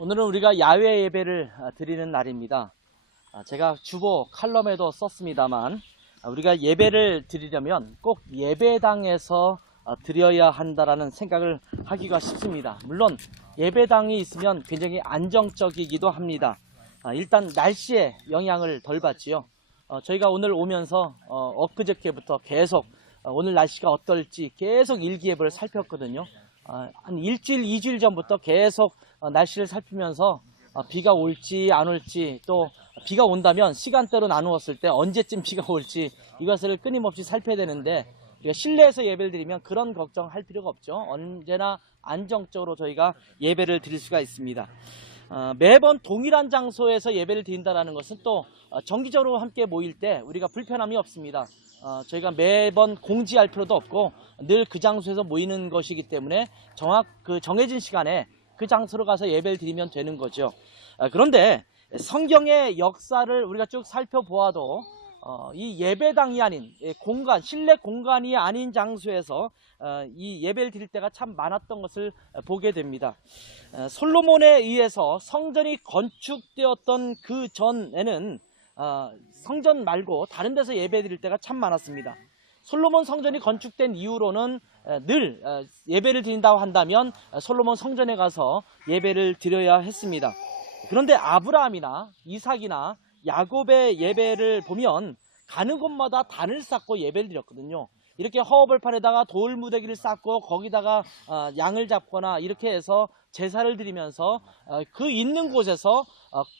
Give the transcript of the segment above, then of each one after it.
오늘은 우리가 야외 예배를 드리는 날입니다. 제가 주보 칼럼에도 썼습니다만 우리가 예배를 드리려면 꼭 예배당에서 드려야 한다라는 생각을 하기가 쉽습니다. 물론 예배당이 있으면 굉장히 안정적이기도 합니다. 일단 날씨에 영향을 덜 받지요. 저희가 오늘 오면서 엊그저께부터 계속 오늘 날씨가 어떨지 계속 일기예보를 살폈거든요. 한 일주일, 2주일 전부터 계속 날씨를 살피면서 비가 올지 안 올지, 또 비가 온다면 시간대로 나누었을 때 언제쯤 비가 올지 이것을 끊임없이 살펴야 되는데, 실내에서 예배를 드리면 그런 걱정할 필요가 없죠. 언제나 안정적으로 저희가 예배를 드릴 수가 있습니다. 매번 동일한 장소에서 예배를 드린다는 것은 또 정기적으로 함께 모일 때 우리가 불편함이 없습니다. 저희가 매번 공지할 필요도 없고 늘 그 장소에서 모이는 것이기 때문에 정해진 시간에 그 장소로 가서 예배를 드리면 되는 거죠. 그런데 성경의 역사를 우리가 쭉 살펴보아도 이 예배당이 아닌 공간, 실내 공간이 아닌 장소에서 이 예배를 드릴 때가 참 많았던 것을 보게 됩니다. 솔로몬에 의해서 성전이 건축되었던 그 전에는 성전 말고 다른 데서 예배 드릴 때가 참 많았습니다. 솔로몬 성전이 건축된 이후로는 늘 예배를 드린다고 한다면 솔로몬 성전에 가서 예배를 드려야 했습니다. 그런데 아브라함이나 이삭이나 야곱의 예배를 보면 가는 곳마다 단을 쌓고 예배를 드렸거든요. 이렇게 허허벌판에다가 돌 무대기를 쌓고 거기다가 양을 잡거나 이렇게 해서 제사를 드리면서 그 있는 곳에서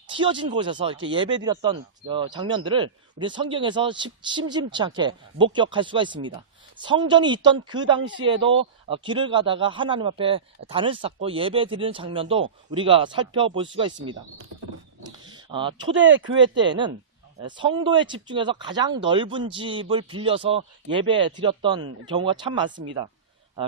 튀어진 곳에서 이렇게 예배 드렸던 장면들을 우리 성경에서 심심치 않게 목격할 수가 있습니다. 성전이 있던 그 당시에도 길을 가다가 하나님 앞에 단을 쌓고 예배 드리는 장면도 우리가 살펴볼 수가 있습니다. 초대 교회 때에는 성도에 집중해서 가장 넓은 집을 빌려서 예배 드렸던 경우가 참 많습니다.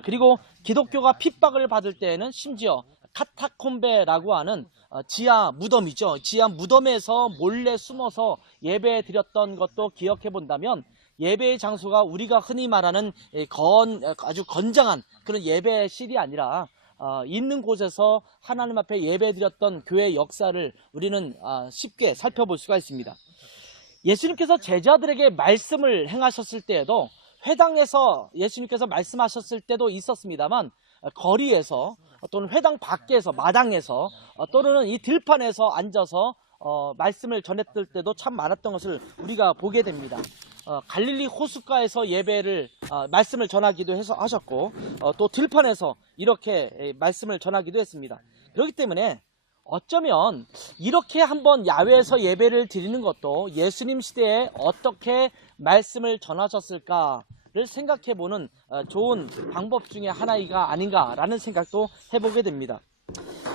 그리고 기독교가 핍박을 받을 때에는 심지어 카타콤베라고 하는 지하 무덤이죠. 지하 무덤에서 몰래 숨어서 예배 드렸던 것도 기억해 본다면, 예배의 장소가 우리가 흔히 말하는 아주 건장한 그런 예배실이 아니라 있는 곳에서 하나님 앞에 예배 드렸던 교회의 역사를 우리는 쉽게 살펴볼 수가 있습니다. 예수님께서 제자들에게 말씀을 행하셨을 때에도, 회당에서 예수님께서 말씀하셨을 때도 있었습니다만, 거리에서 또는 회당 밖에서 마당에서 또는 이 들판에서 앉아서 말씀을 전했을 때도 참 많았던 것을 우리가 보게 됩니다. 갈릴리 호숫가에서 예배를 말씀을 전하기도 하셨고, 또 들판에서 이렇게 말씀을 전하기도 했습니다. 그렇기 때문에 어쩌면 이렇게 한번 야외에서 예배를 드리는 것도 예수님 시대에 어떻게 말씀을 전하셨을까를 생각해보는 좋은 방법 중에 하나가 아닌가라는 생각도 해보게 됩니다.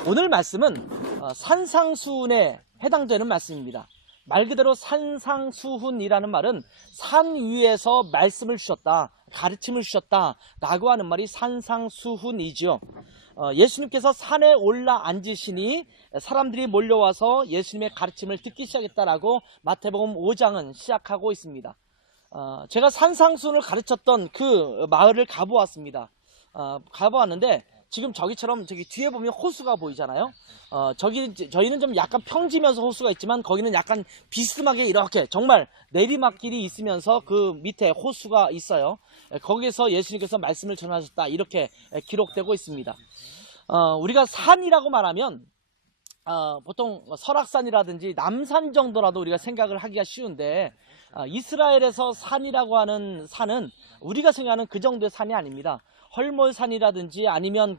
오늘 말씀은 산상수훈에 해당되는 말씀입니다. 말 그대로 산상수훈이라는 말은 산 위에서 말씀을 주셨다, 가르침을 주셨다 라고 하는 말이 산상수훈이죠. 예수님께서 산에 올라 앉으시니 사람들이 몰려와서 예수님의 가르침을 듣기 시작했다라고 마태복음 5장은 시작하고 있습니다. 제가 산상수훈을 가르쳤던 그 마을을 가보았습니다. 가보았는데 지금 저기처럼 저기 뒤에 보면 호수가 보이잖아요. 저희는 좀 약간 평지면서 호수가 있지만 거기는 약간 비스듬하게 이렇게 정말 내리막길이 있으면서 그 밑에 호수가 있어요. 거기에서 예수님께서 말씀을 전하셨다 이렇게 기록되고 있습니다. 우리가 산이라고 말하면 보통 설악산이라든지 남산 정도라도 우리가 생각을 하기가 쉬운데, 이스라엘에서 산이라고 하는 산은 우리가 생각하는 그 정도의 산이 아닙니다. 헐몰산이라든지 아니면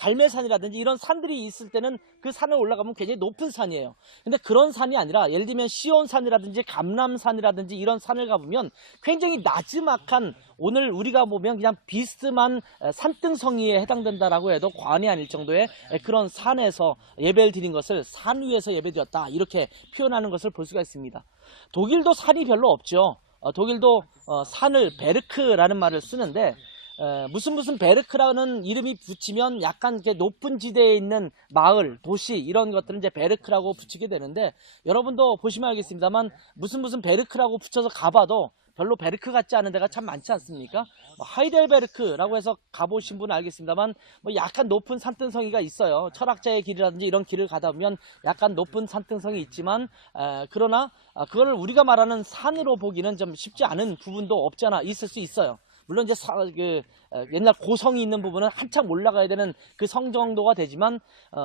갈매산이라든지 이런 산들이 있을 때는 그 산을 올라가면 굉장히 높은 산이에요. 근데 그런 산이 아니라 예를 들면 시온산이라든지 감람산이라든지 이런 산을 가보면 굉장히 나지막한, 오늘 우리가 보면 그냥 비스듬한 산등성이에 해당된다라고 해도 과언이 아닐 정도의 그런 산에서 예배를 드린 것을 산 위에서 예배드렸다 이렇게 표현하는 것을 볼 수가 있습니다. 독일도 산이 별로 없죠. 독일도 산을 베르크라는 말을 쓰는데, 무슨 베르크라는 이름이 붙이면 약간 이렇게 높은 지대에 있는 마을, 도시 이런 것들은 이제 베르크라고 붙이게 되는데, 여러분도 보시면 알겠습니다만 무슨 베르크라고 붙여서 가봐도 별로 베르크 같지 않은 데가 참 많지 않습니까? 뭐 하이델베르크라고 해서 가보신 분은 알겠습니다만 뭐 약간 높은 산등성이가 있어요. 철학자의 길이라든지 이런 길을 가다 보면 약간 높은 산등성이 있지만 그러나 그걸 우리가 말하는 산으로 보기는 좀 쉽지 않은 부분도 없지 않아 있을 수 있어요. 물론 이제 옛날 고성이 있는 부분은 한참 올라가야 되는 그 성 정도가 되지만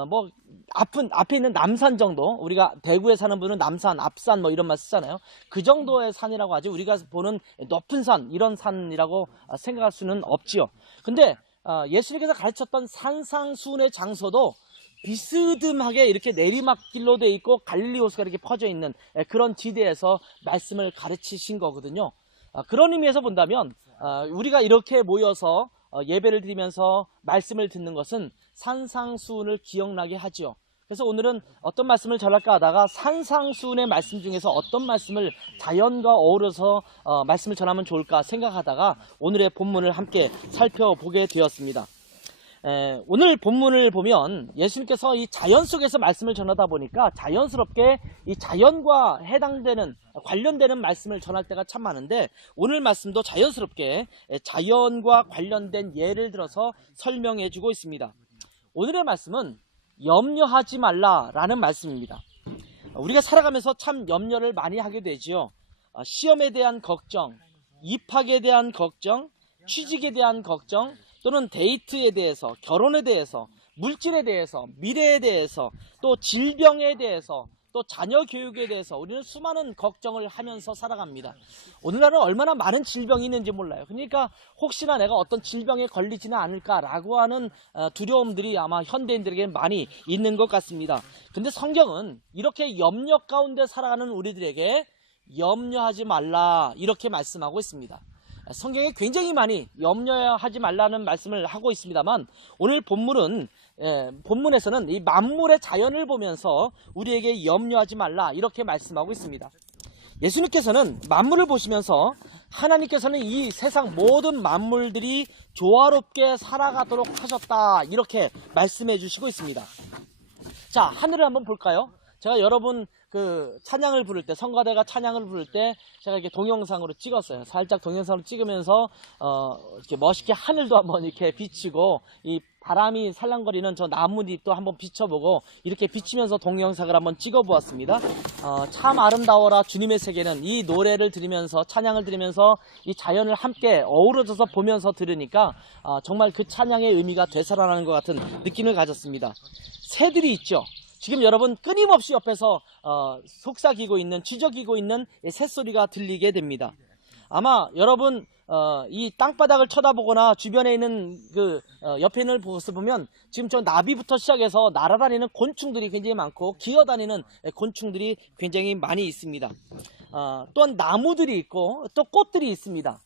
뭐 앞에 있는 남산 정도, 우리가 대구에 사는 분은 남산, 앞산 뭐 이런 말 쓰잖아요. 그 정도의 산이라고 하지 우리가 보는 높은 산, 이런 산이라고 생각할 수는 없지요. 근데 예수님께서 가르쳤던 산상수훈의 장소도 비스듬하게 이렇게 내리막길로 돼 있고 갈릴리 호수가 이렇게 퍼져 있는 그런 지대에서 말씀을 가르치신 거거든요. 그런 의미에서 본다면 우리가 이렇게 모여서 예배를 드리면서 말씀을 듣는 것은 산상수훈을 기억나게 하지요. 그래서 오늘은 어떤 말씀을 전할까 하다가 산상수훈의 말씀 중에서 어떤 말씀을 자연과 어우러서 말씀을 전하면 좋을까 생각하다가 오늘의 본문을 함께 살펴보게 되었습니다. 오늘 본문을 보면 예수님께서 이 자연 속에서 말씀을 전하다 보니까 자연스럽게 이 자연과 해당되는 관련되는 말씀을 전할 때가 참 많은데, 오늘 말씀도 자연스럽게 자연과 관련된 예를 들어서 설명해 주고 있습니다. 오늘의 말씀은 염려하지 말라라는 말씀입니다. 우리가 살아가면서 참 염려를 많이 하게 되지요. 시험에 대한 걱정, 입학에 대한 걱정, 취직에 대한 걱정, 또는 데이트에 대해서, 결혼에 대해서, 물질에 대해서, 미래에 대해서, 또 질병에 대해서, 또 자녀 교육에 대해서 우리는 수많은 걱정을 하면서 살아갑니다. 오늘날은 얼마나 많은 질병이 있는지 몰라요. 그러니까 혹시나 내가 어떤 질병에 걸리지는 않을까라고 하는 두려움들이 아마 현대인들에게 많이 있는 것 같습니다. 근데 성경은 이렇게 염려 가운데 살아가는 우리들에게 염려하지 말라 이렇게 말씀하고 있습니다. 성경에 굉장히 많이 염려하지 말라는 말씀을 하고 있습니다만, 오늘 본문에서는 이 만물의 자연을 보면서 우리에게 염려하지 말라 이렇게 말씀하고 있습니다. 예수님께서는 만물을 보시면서 하나님께서는 이 세상 모든 만물들이 조화롭게 살아가도록 하셨다 이렇게 말씀해 주시고 있습니다. 자, 하늘을 한번 볼까요? 제가 여러분 찬양을 부를 때, 성가대가 찬양을 부를 때 제가 이렇게 동영상으로 찍었어요. 살짝 동영상으로 찍으면서 이렇게 멋있게 하늘도 한번 이렇게 비치고 이 바람이 살랑거리는 저 나뭇잎도 한번 비춰보고 이렇게 비치면서 동영상을 한번 찍어보았습니다. 참 아름다워라 주님의 세계는 이 노래를 들으면서, 찬양을 들으면서 이 자연을 함께 어우러져서 보면서 들으니까 정말 그 찬양의 의미가 되살아나는 것 같은 느낌을 가졌습니다. 새들이 있죠. 지금 여러분 끊임없이 옆에서 속삭이고 있는, 쥐저기고 있는 새소리가 들리게 됩니다. 아마 여러분 이 땅바닥을 쳐다보거나 주변에 있는 옆에 있는 곳을 보면 지금 저 나비부터 시작해서 날아다니는 곤충들이 굉장히 많고 기어다니는 곤충들이 굉장히 많이 있습니다. 또한 나무들이 있고 또 꽃들이 있습니다.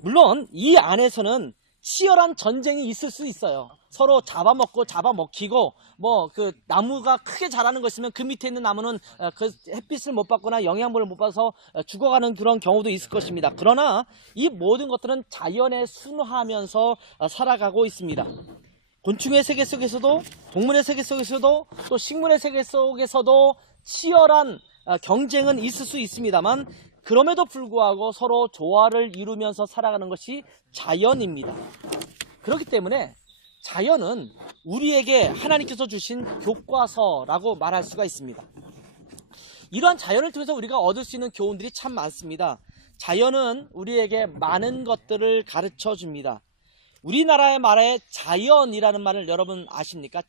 물론 이 안에서는 치열한 전쟁이 있을 수 있어요. 서로 잡아먹고 잡아먹히고, 나무가 크게 자라는 거 있으면 그 밑에 있는 나무는 그 햇빛을 못 받거나 영양분을 못 받아서 죽어가는 그런 경우도 있을 것입니다. 그러나 이 모든 것들은 자연에 순화하면서 살아가고 있습니다. 곤충의 세계 속에서도, 동물의 세계 속에서도, 또 식물의 세계 속에서도 치열한 경쟁은 있을 수 있습니다만, 그럼에도 불구하고 서로 조화를 이루면서 살아가는 것이 자연입니다. 그렇기 때문에 자연은 우리에게 하나님께서 주신 교과서라고 말할 수가 있습니다. 이러한 자연을 통해서 우리가 얻을 수 있는 교훈들이 참 많습니다. 자연은 우리에게 많은 것들을 가르쳐 줍니다. 우리나라의 말에 자연이라는 말을 여러분 아십니까?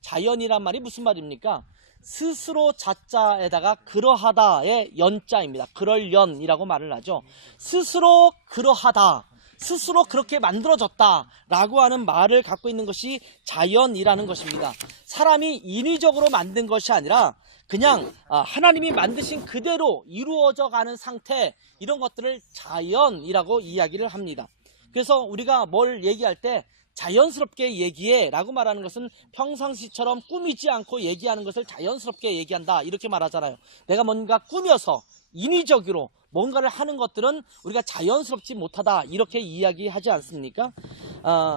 자연이란 말이 무슨 말입니까? 스스로 자자에다가 그러하다의 연자입니다. 그럴연이라고 말을 하죠. 스스로 그러하다, 스스로 그렇게 만들어졌다 라고 하는 말을 갖고 있는 것이 자연이라는 것입니다. 사람이 인위적으로 만든 것이 아니라 그냥 하나님이 만드신 그대로 이루어져 가는 상태, 이런 것들을 자연이라고 이야기를 합니다. 그래서 우리가 뭘 얘기할 때 자연스럽게 얘기해 라고 말하는 것은 평상시처럼 꾸미지 않고 얘기하는 것을 자연스럽게 얘기한다 이렇게 말하잖아요. 내가 뭔가 꾸며서 인위적으로 뭔가를 하는 것들은 우리가 자연스럽지 못하다 이렇게 이야기하지 않습니까?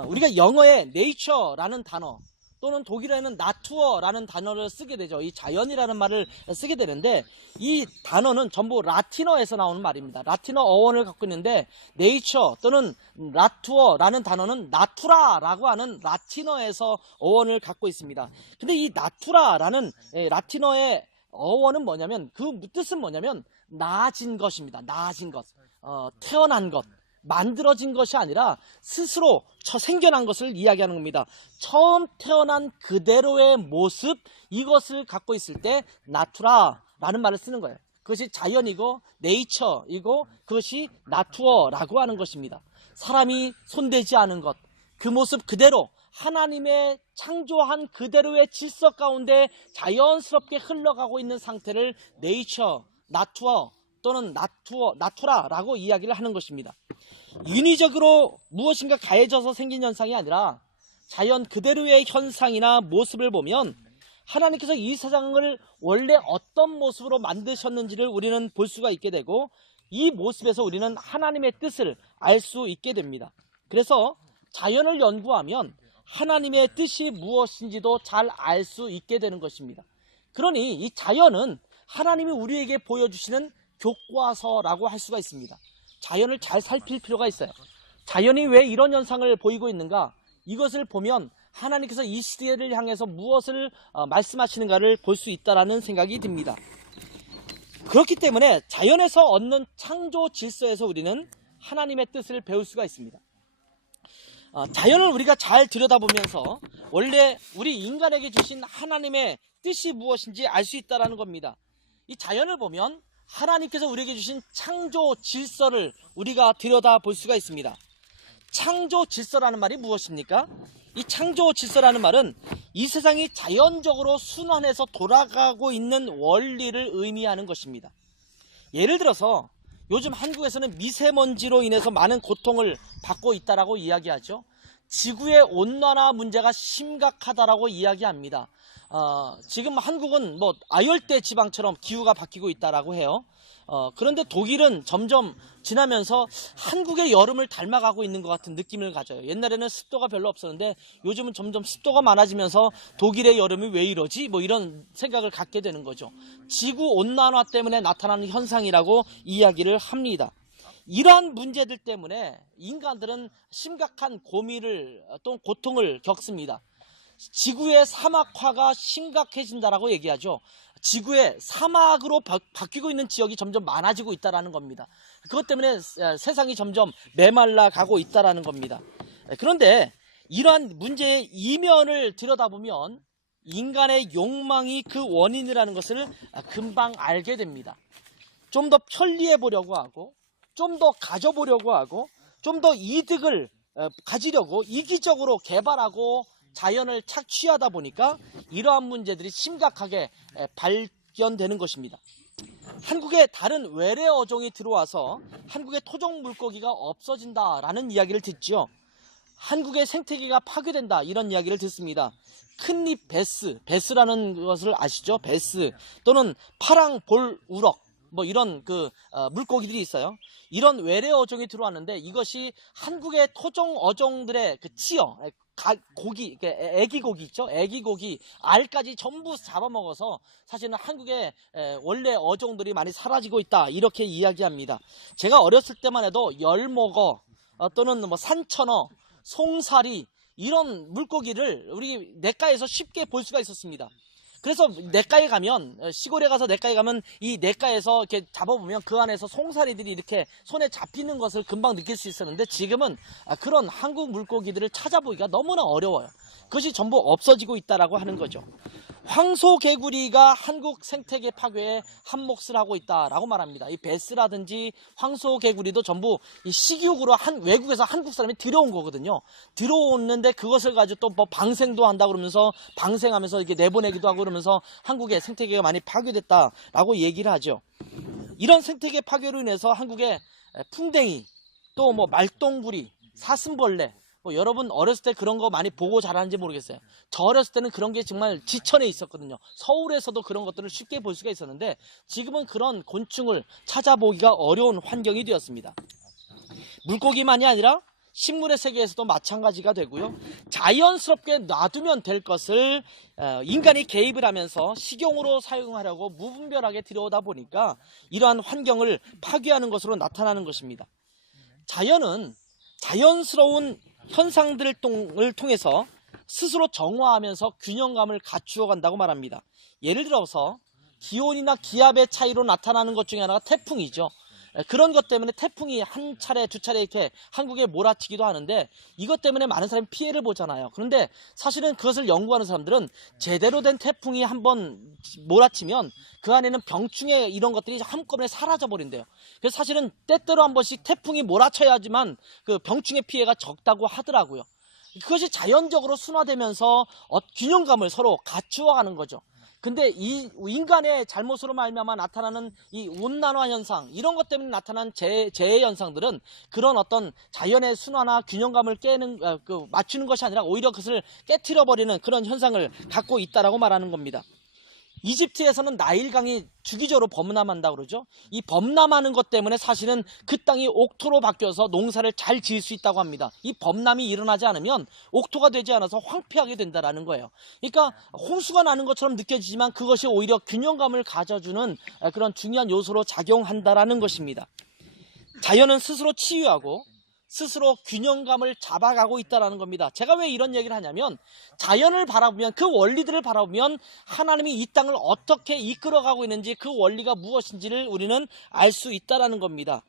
우리가 영어에 nature라는 단어, 또는 독일어에는 나투어라는 단어를 쓰게 되죠. 이 자연이라는 말을 쓰게 되는데 이 단어는 전부 라틴어에서 나오는 말입니다. 라틴어 어원을 갖고 있는데 네이처 또는 나투어라는 단어는 나투라라고 하는 라틴어에서 어원을 갖고 있습니다. 근데 이 나투라라는 라틴어의 어원은 뭐냐면 그 뜻은 뭐냐면 나아진 것입니다. 나아진 것, 태어난 것, 만들어진 것이 아니라 스스로 생겨난 것을 이야기하는 겁니다. 처음 태어난 그대로의 모습, 이것을 갖고 있을 때 나투라라는 말을 쓰는 거예요. 그것이 자연이고 네이처이고 그것이 나투어라고 하는 것입니다. 사람이 손대지 않은 것, 그 모습 그대로 하나님의 창조한 그대로의 질서 가운데 자연스럽게 흘러가고 있는 상태를 네이처, 나투어 또는 나투라라고 이야기를 하는 것입니다. 인위적으로 무엇인가 가해져서 생긴 현상이 아니라 자연 그대로의 현상이나 모습을 보면 하나님께서 이 세상을 원래 어떤 모습으로 만드셨는지를 우리는 볼 수가 있게 되고 이 모습에서 우리는 하나님의 뜻을 알 수 있게 됩니다. 그래서 자연을 연구하면 하나님의 뜻이 무엇인지도 잘 알 수 있게 되는 것입니다. 그러니 이 자연은 하나님이 우리에게 보여주시는 교과서라고 할 수가 있습니다. 자연을 잘 살필 필요가 있어요. 자연이 왜 이런 현상을 보이고 있는가? 이것을 보면 하나님께서 이 시대를 향해서 무엇을 말씀하시는가를 볼 수 있다라는 생각이 듭니다. 그렇기 때문에 자연에서 얻는 창조 질서에서 우리는 하나님의 뜻을 배울 수가 있습니다. 자연을 우리가 잘 들여다보면서 원래 우리 인간에게 주신 하나님의 뜻이 무엇인지 알 수 있다는 겁니다. 이 자연을 보면 하나님께서 우리에게 주신 창조 질서를 우리가 들여다볼 수가 있습니다. 창조 질서라는 말이 무엇입니까? 이 창조 질서라는 말은 이 세상이 자연적으로 순환해서 돌아가고 있는 원리를 의미하는 것입니다. 예를 들어서 요즘 한국에서는 미세먼지로 인해서 많은 고통을 받고 있다라고 이야기하죠. 지구의 온난화 문제가 심각하다라고 이야기합니다. 지금 한국은 뭐 아열대 지방처럼 기후가 바뀌고 있다라고 해요. 그런데 독일은 점점 지나면서 한국의 여름을 닮아가고 있는 것 같은 느낌을 가져요. 옛날에는 습도가 별로 없었는데 요즘은 점점 습도가 많아지면서 독일의 여름이 왜 이러지? 뭐 이런 생각을 갖게 되는 거죠. 지구 온난화 때문에 나타나는 현상이라고 이야기를 합니다. 이러한 문제들 때문에 인간들은 심각한 고민을 또 고통을 겪습니다. 지구의 사막화가 심각해진다라고 얘기하죠. 지구의 사막으로 바뀌고 있는 지역이 점점 많아지고 있다는 겁니다. 그것 때문에 세상이 점점 메말라 가고 있다는 겁니다. 그런데 이러한 문제의 이면을 들여다보면 인간의 욕망이 그 원인이라는 것을 금방 알게 됩니다. 좀 더 편리해 보려고 하고 좀 더 가져보려고 하고 좀 더 이득을 가지려고 이기적으로 개발하고 자연을 착취하다 보니까 이러한 문제들이 심각하게 발견되는 것입니다. 한국에 다른 외래 어종이 들어와서 한국의 토종 물고기가 없어진다라는 이야기를 듣죠. 한국의 생태계가 파괴된다 이런 이야기를 듣습니다. 큰잎 베스라는 것을 아시죠? 베스 또는 파랑 볼 우럭 뭐 이런 물고기들이 있어요. 이런 외래 어종이 들어왔는데 이것이 한국의 토종 어종들의 그 치어 고기, 애기 고기 있죠? 애기 고기 알까지 전부 잡아먹어서 사실은 한국의 원래 어종들이 많이 사라지고 있다 이렇게 이야기합니다. 제가 어렸을 때만 해도 열먹어 또는 뭐 산천어, 송사리 이런 물고기를 우리 냇가에서 쉽게 볼 수가 있었습니다. 그래서 냇가에 가면 시골에 가서 냇가에 가면 이 냇가에서 이렇게 잡아보면 그 안에서 송사리들이 이렇게 손에 잡히는 것을 금방 느낄 수 있었는데 지금은 그런 한국 물고기들을 찾아보기가 너무나 어려워요. 그것이 전부 없어지고 있다라고 하는 거죠. 황소개구리가 한국 생태계 파괴에 한몫을 하고 있다라고 말합니다. 이 베스라든지 황소개구리도 전부 이 식육으로 외국에서 한국 사람이 들여온 거거든요. 들어오는데 그것을 가지고 또 뭐 방생도 한다 그러면서 방생하면서 이렇게 내보내기도 하고 그러면서 한국의 생태계가 많이 파괴됐다라고 얘기를 하죠. 이런 생태계 파괴로 인해서 한국의 풍뎅이 또 뭐 말똥구리, 사슴벌레 뭐 여러분 어렸을 때 그런 거 많이 보고 자라는지 모르겠어요. 저 어렸을 때는 그런 게 정말 지천에 있었거든요. 서울에서도 그런 것들을 쉽게 볼 수가 있었는데 지금은 그런 곤충을 찾아보기가 어려운 환경이 되었습니다. 물고기만이 아니라 식물의 세계에서도 마찬가지가 되고요. 자연스럽게 놔두면 될 것을 인간이 개입을 하면서 식용으로 사용하려고 무분별하게 들여오다 보니까 이러한 환경을 파괴하는 것으로 나타나는 것입니다. 자연은 자연스러운 현상들을 통해서 스스로 정화하면서 균형감을 갖추어 간다고 말합니다. 예를 들어서 기온이나 기압의 차이로 나타나는 것 중에 하나가 태풍이죠. 그런 것 때문에 태풍이 한 차례 두 차례 이렇게 한국에 몰아치기도 하는데 이것 때문에 많은 사람이 피해를 보잖아요. 그런데 사실은 그것을 연구하는 사람들은 제대로 된 태풍이 한번 몰아치면 그 안에는 병충해 이런 것들이 한꺼번에 사라져 버린대요. 그래서 사실은 때때로 한 번씩 태풍이 몰아쳐야지만 그 병충해 피해가 적다고 하더라고요. 그것이 자연적으로 순화되면서 균형감을 서로 갖추어가는 거죠. 근데 이 인간의 잘못으로 말미암아 나타나는 이 온난화 현상 이런 것 때문에 나타난 재해 현상들은 그런 어떤 자연의 순화나 균형감을 맞추는 것이 아니라 오히려 그것을 깨트려 버리는 그런 현상을 갖고 있다라고 말하는 겁니다. 이집트에서는 나일강이 주기적으로 범람한다고 그러죠. 이 범람하는 것 때문에 사실은 그 땅이 옥토로 바뀌어서 농사를 잘 지을 수 있다고 합니다. 이 범람이 일어나지 않으면 옥토가 되지 않아서 황폐하게 된다라는 거예요. 그러니까 홍수가 나는 것처럼 느껴지지만 그것이 오히려 균형감을 가져주는 그런 중요한 요소로 작용한다라는 것입니다. 자연은 스스로 치유하고 스스로 균형감을 잡아가고 있다는 겁니다. 제가 왜 이런 얘기를 하냐면 자연을 바라보면 그 원리들을 바라보면 하나님이 이 땅을 어떻게 이끌어가고 있는지 그 원리가 무엇인지를 우리는 알 수 있다는 겁니다.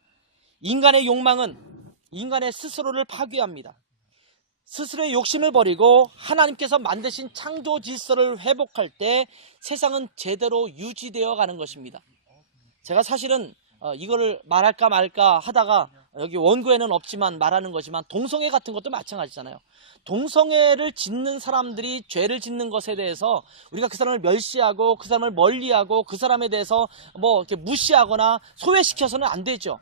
인간의 욕망은 인간의 스스로를 파괴합니다. 스스로의 욕심을 버리고 하나님께서 만드신 창조 질서를 회복할 때 세상은 제대로 유지되어 가는 것입니다. 제가 사실은 이거를 말할까 말까 하다가 여기 원고에는 없지만 말하는 거지만 동성애 같은 것도 마찬가지잖아요. 동성애를 짓는 사람들이 죄를 짓는 것에 대해서 우리가 그 사람을 멸시하고 그 사람을 멀리하고 그 사람에 대해서 뭐 이렇게 무시하거나 소외시켜서는 안 되죠.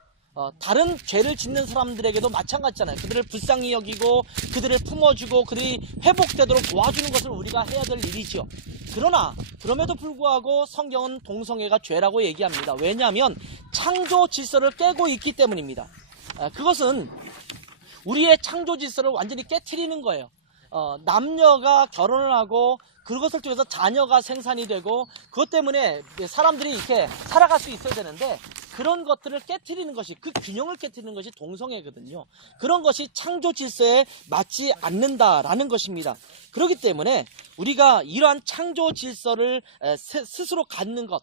다른 죄를 짓는 사람들에게도 마찬가지잖아요. 그들을 불쌍히 여기고 그들을 품어주고 그들이 회복되도록 도와주는 것을 우리가 해야 될 일이죠. 그러나 그럼에도 불구하고 성경은 동성애가 죄라고 얘기합니다. 왜냐하면 창조 질서를 깨고 있기 때문입니다. 그것은 우리의 창조 질서를 완전히 깨트리는 거예요. 남녀가 결혼을 하고 그것을 통해서 자녀가 생산이 되고 그것 때문에 사람들이 이렇게 살아갈 수 있어야 되는데 그런 것들을 깨트리는 것이 그 균형을 깨트리는 것이 동성애거든요. 그런 것이 창조 질서에 맞지 않는다라는 것입니다. 그렇기 때문에 우리가 이러한 창조 질서를 스스로 갖는 것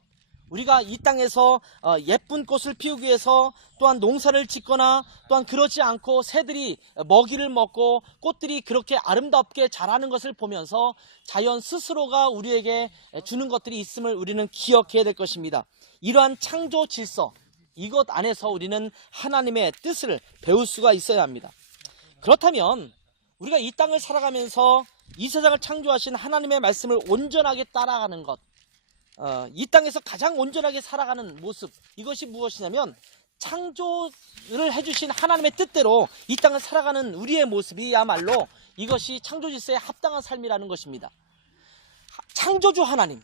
우리가 이 땅에서 예쁜 꽃을 피우기 위해서 또한 농사를 짓거나 또한 그렇지 않고 새들이 먹이를 먹고 꽃들이 그렇게 아름답게 자라는 것을 보면서 자연 스스로가 우리에게 주는 것들이 있음을 우리는 기억해야 될 것입니다. 이러한 창조 질서 이것 안에서 우리는 하나님의 뜻을 배울 수가 있어야 합니다. 그렇다면 우리가 이 땅을 살아가면서 이 세상을 창조하신 하나님의 말씀을 온전하게 따라가는 것 이 땅에서 가장 온전하게 살아가는 모습 이것이 무엇이냐면 창조를 해주신 하나님의 뜻대로 이 땅을 살아가는 우리의 모습이야말로 이것이 창조 질서에 합당한 삶이라는 것입니다. 창조주 하나님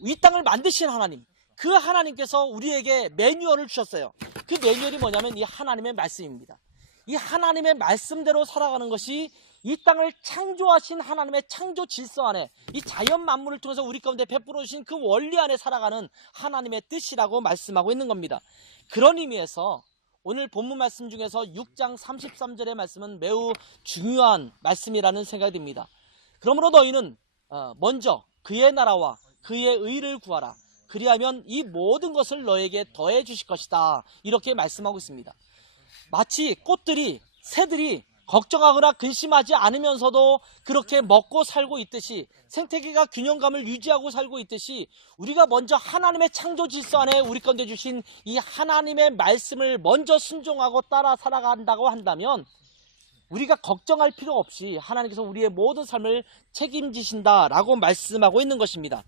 이 땅을 만드신 하나님 그 하나님께서 우리에게 매뉴얼을 주셨어요. 그 매뉴얼이 뭐냐면 이 하나님의 말씀입니다. 이 하나님의 말씀대로 살아가는 것이 이 땅을 창조하신 하나님의 창조 질서 안에 이 자연 만물을 통해서 우리 가운데 베풀어 주신 그 원리 안에 살아가는 하나님의 뜻이라고 말씀하고 있는 겁니다. 그런 의미에서 오늘 본문 말씀 중에서 6장 33절의 말씀은 매우 중요한 말씀이라는 생각이 듭니다. 그러므로 너희는 먼저 그의 나라와 그의 의를 구하라. 그리하면 이 모든 것을 너에게 더해 주실 것이다. 이렇게 말씀하고 있습니다. 마치 꽃들이 새들이 걱정하거나 근심하지 않으면서도 그렇게 먹고 살고 있듯이 생태계가 균형감을 유지하고 살고 있듯이 우리가 먼저 하나님의 창조 질서 안에 우리 가운데 주신 이 하나님의 말씀을 먼저 순종하고 따라 살아간다고 한다면 우리가 걱정할 필요 없이 하나님께서 우리의 모든 삶을 책임지신다라고 말씀하고 있는 것입니다.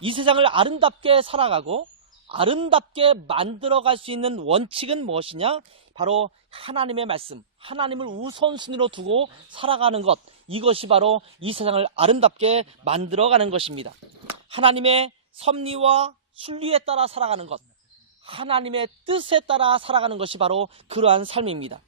이 세상을 아름답게 살아가고 아름답게 만들어갈 수 있는 원칙은 무엇이냐? 바로 하나님의 말씀, 하나님을 우선순위로 두고 살아가는 것, 이것이 바로 이 세상을 아름답게 만들어가는 것입니다. 하나님의 섭리와 순리에 따라 살아가는 것, 하나님의 뜻에 따라 살아가는 것이 바로 그러한 삶입니다.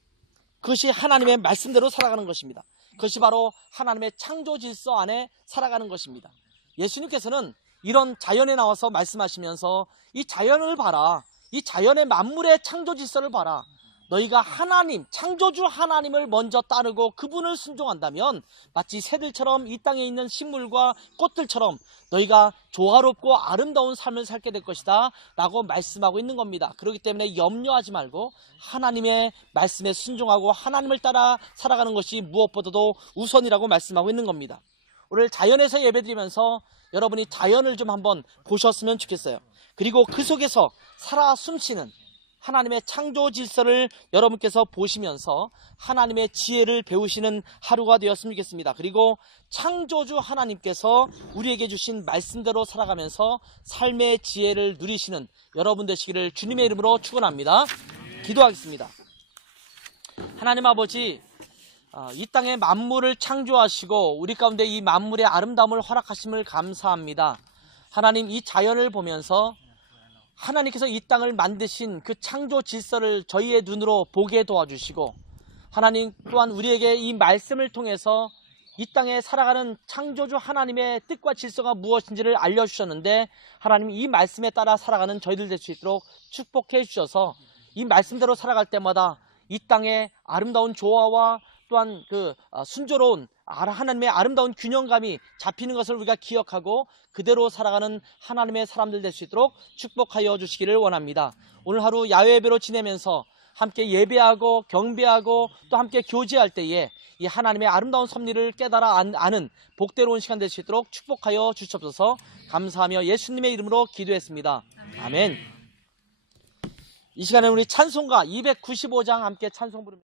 그것이 하나님의 말씀대로 살아가는 것입니다. 그것이 바로 하나님의 창조 질서 안에 살아가는 것입니다. 예수님께서는 이런 자연에 나와서 말씀하시면서 이 자연을 봐라. 이 자연의 만물의 창조 질서를 봐라. 너희가 하나님, 창조주 하나님을 먼저 따르고 그분을 순종한다면 마치 새들처럼 이 땅에 있는 식물과 꽃들처럼 너희가 조화롭고 아름다운 삶을 살게 될 것이다 라고 말씀하고 있는 겁니다. 그렇기 때문에 염려하지 말고 하나님의 말씀에 순종하고 하나님을 따라 살아가는 것이 무엇보다도 우선이라고 말씀하고 있는 겁니다. 오늘 자연에서 예배드리면서 여러분이 자연을 좀 한번 보셨으면 좋겠어요. 그리고 그 속에서 살아 숨쉬는 하나님의 창조 질서를 여러분께서 보시면서 하나님의 지혜를 배우시는 하루가 되었으면 좋겠습니다. 그리고 창조주 하나님께서 우리에게 주신 말씀대로 살아가면서 삶의 지혜를 누리시는 여러분 되시기를 주님의 이름으로 축원합니다. 기도하겠습니다. 하나님 아버지, 이 땅의 만물을 창조하시고 우리 가운데 이 만물의 아름다움을 허락하심을 감사합니다. 하나님, 이 자연을 보면서 하나님께서 이 땅을 만드신 그 창조 질서를 저희의 눈으로 보게 도와주시고, 하나님 또한 우리에게 이 말씀을 통해서 이 땅에 살아가는 창조주 하나님의 뜻과 질서가 무엇인지를 알려주셨는데, 하나님 이 말씀에 따라 살아가는 저희들 될 수 있도록 축복해 주셔서 이 말씀대로 살아갈 때마다 이 땅의 아름다운 조화와 또한 그 순조로운 하나님의 아름다운 균형감이 잡히는 것을 우리가 기억하고 그대로 살아가는 하나님의 사람들 될 수 있도록 축복하여 주시기를 원합니다. 오늘 하루 야외 예배로 지내면서 함께 예배하고 경배하고 또 함께 교제할 때에 이 하나님의 아름다운 섭리를 깨달아 아는 복되로운 시간 될 수 있도록 축복하여 주시옵소서. 감사하며 예수님의 이름으로 기도했습니다. 아멘. 이 시간에 우리 찬송가 295장 함께 찬송 부릅니다.